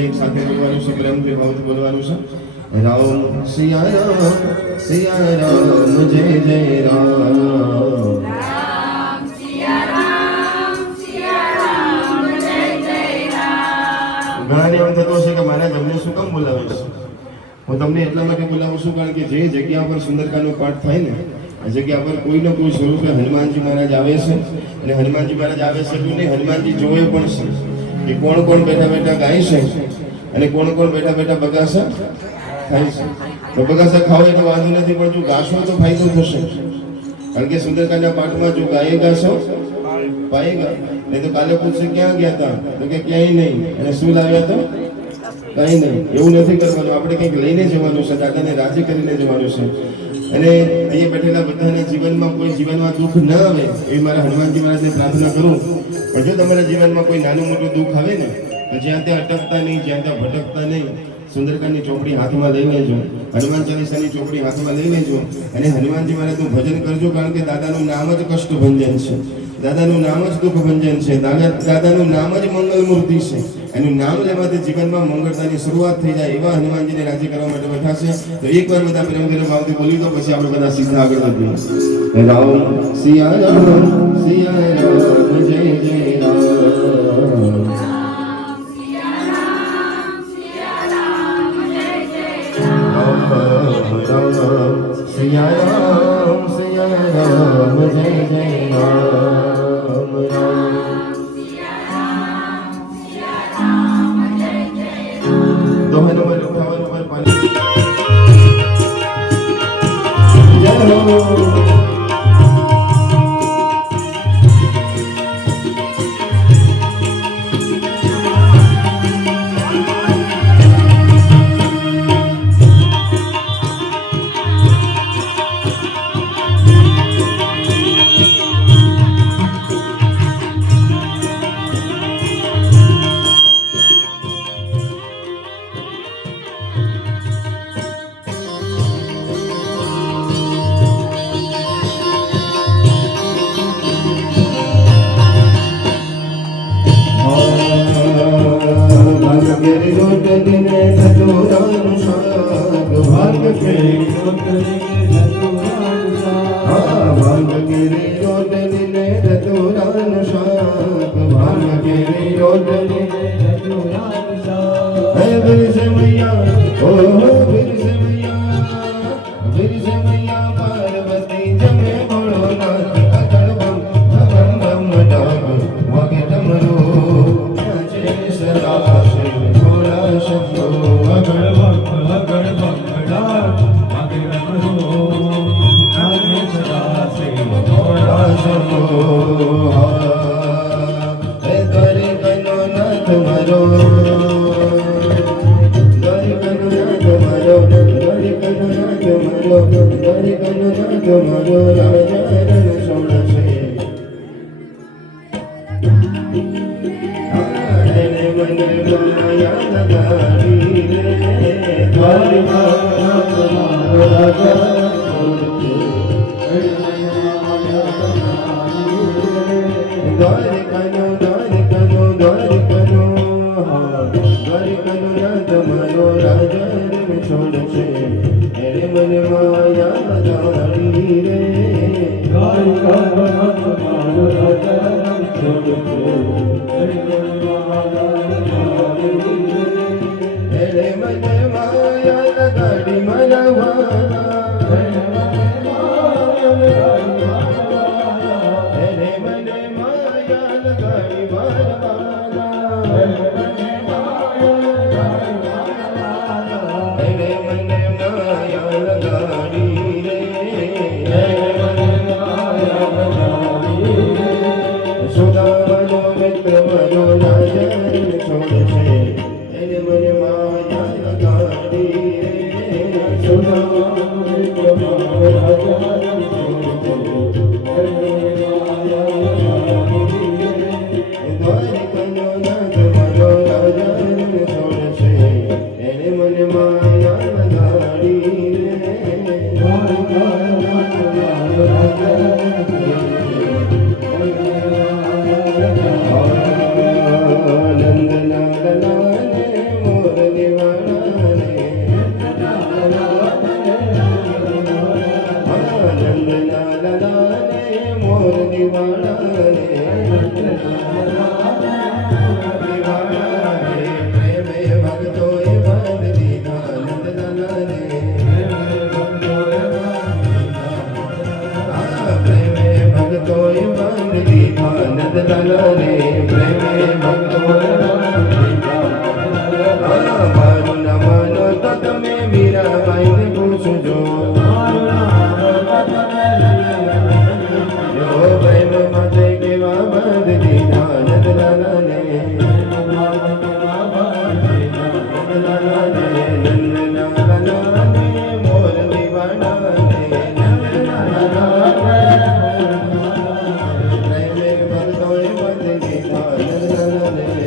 એક સાથે બોલવાનું છે, પ્રેમથી ભાવથી બોલવાનું છે. રામ સિયા રામ જય જય રામ. રામ સિયા રામ જય જય રામ. ઘણાને એમ થતું હશે કે મારા તમને શું કામ બોલાવે છે? હું તમને એટલા માટે બોલાવું છું કારણ કે જે જગ્યા પર સુંદરકાંડનો પાઠ થાય ને આ જગ્યા પર કોઈનો કોઈ સ્વરૂપે હનુમાનજી મહારાજ આવે છે. અને હનુમાનજી મહારાજ આવે છે એટલું નહીં, હનુમાનજી જોવે પણ છે કે કોણ કોણ બેઠા બેઠા ગાય છે અને કોણ કોણ બેઠા બેઠા બગાસા થાય છે. તો બગાસા ખાવ એટલે વાંધો નથી, પણ જો ગાશો તો ફાયદો થશે. કારણ કે સુંદરકાંડના પાઠમાં જો ગાયેગા છો પાએગા. નહીં તો કાલે પૂછશે ક્યાં ગયા હતા, તો કે ક્યાંય નહીં. અને શું લાવ્યા તો કંઈ નહીં. એવું નથી કરવાનું, આપણે કંઈક લઈને જવાનું છે, દાદાને રાજી કરીને જવાનું છે. અને અહીંયા બેઠેલા બધાના જીવનમાં કોઈ જીવનમાં દુઃખ ન આવે એવી મારા હનુમાનજી મહારાજને પ્રાર્થના કરું. પણ જો તમારા જીવનમાં કોઈ નાનું મોટું દુઃખ આવે ને તો જ્યાં ત્યાં અટકતા નહીં, જ્યાં ત્યાં ભટકતા નહીં, સુંદરકાંડની ચોપડી હાથમાં લઈ લેજો, હનુમાન ચાલીસાની ચોપડી હાથમાં લઈ લેજો અને હનુમાનજી મહારાજનું ભજન કરજો. કારણ કે દાદાનું નામ જ કષ્ટભંજન છે, દાદાનું નામ જ દુઃખભંજન છે, દાદાનું નામ જ મંગલ મૂર્તિ છે. એનું નામ લેવાથી જીવનમાં મંગળતાની શરૂઆત થઈ જાય. એવા હનુમાનજીને રાજી કરવા માટે બેઠા છે. તો એકવાર બધા પ્રેમભેર ભાવથી બોલી દો, પછી આપણે બધા સીધા આગળ વધીએ. રામ સિયા રામ જય જય રામ. सिया राम जय जय राम. दोहे नंबर 58 पर पानी जय हो. Hare છું જો પ્રેમ માટે કેવા બંધ દીધા નંદલાલાને નંદલાલાને મોર દીવાનાને પ્રેમે ભરતોય બંધ દીધા નંદલાલાને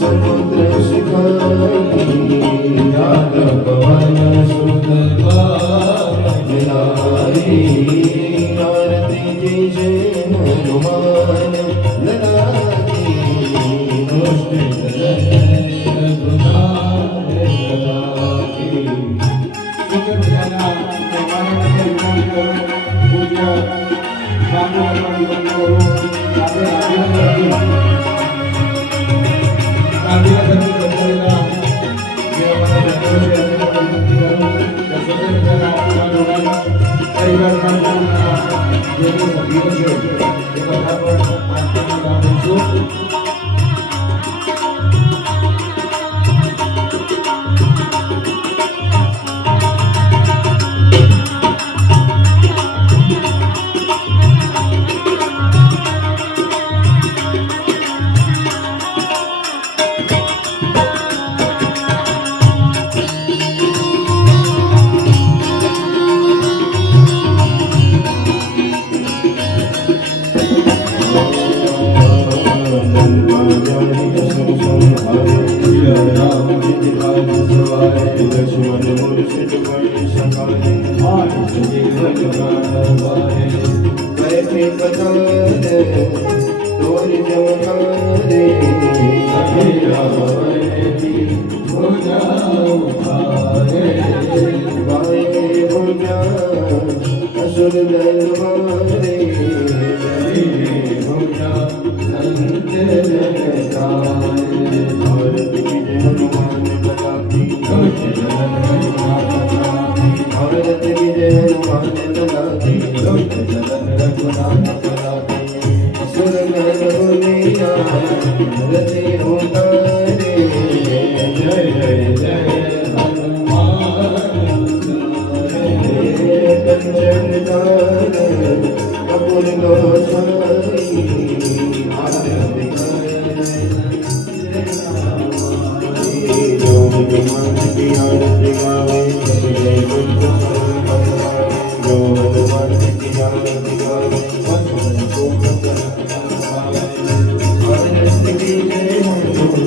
समुद्र शिखाई याद पवन सुत मिलाई आरती कीजे हनुमान ललाकी बैठे पधार तोर जमकारे वाये भुजा असुर दरबारे भारत की जय हनुमान लला की भारत की जय हनुमान लला की सुर नर मुनिया रति उतारे जय जय जय कंचन दान कपूर गोसाई आरती जो हनुमान की आरती गावे जय जो हनुमान की आरती गावे आरती की जय हनुमान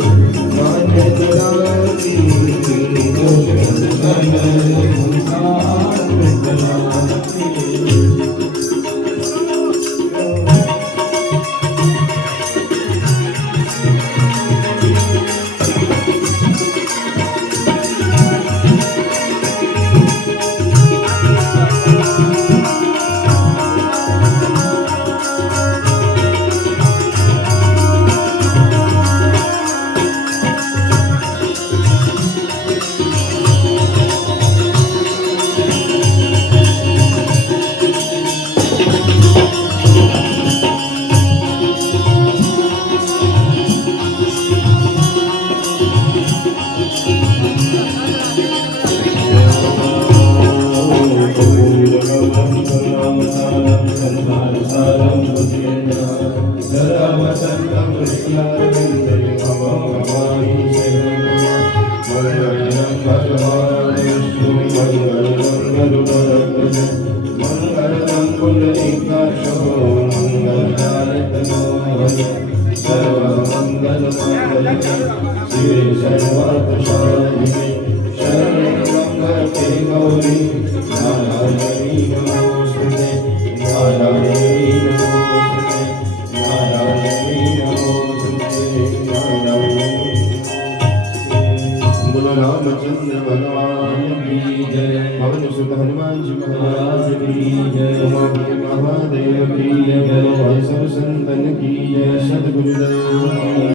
दुलारी रामचंद्र भगवान की जय पवन सुत हनुमान जी महाराज की जय उमापति महादेव की जय सब संतन की जय सद्गुरुदेव